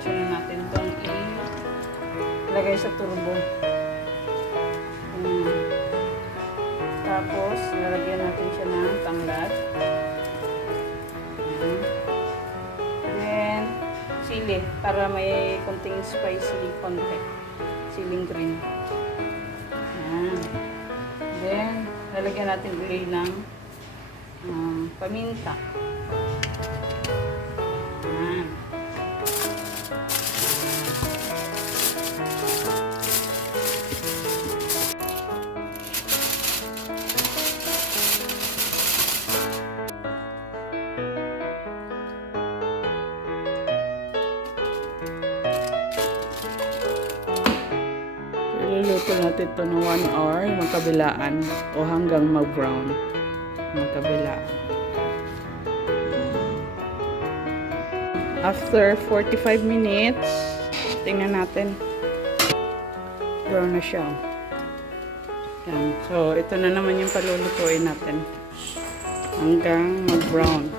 diretso na natin itong ilagay sa turbo. Tapos, nalagyan natin siya ng tanglad. Then, sili, para may konting spicy konti. Siling green. Ayan. Then, lalagyan natin ulit ng paminta. Ayan. Iluluto natin ito ng 1 hour magkabilaan o hanggang mag-brown magkabilaan. After 45 minutes, tingnan natin. Brown na siya. Yan. So, ito na naman yung palulutuin natin hanggang mag-brown.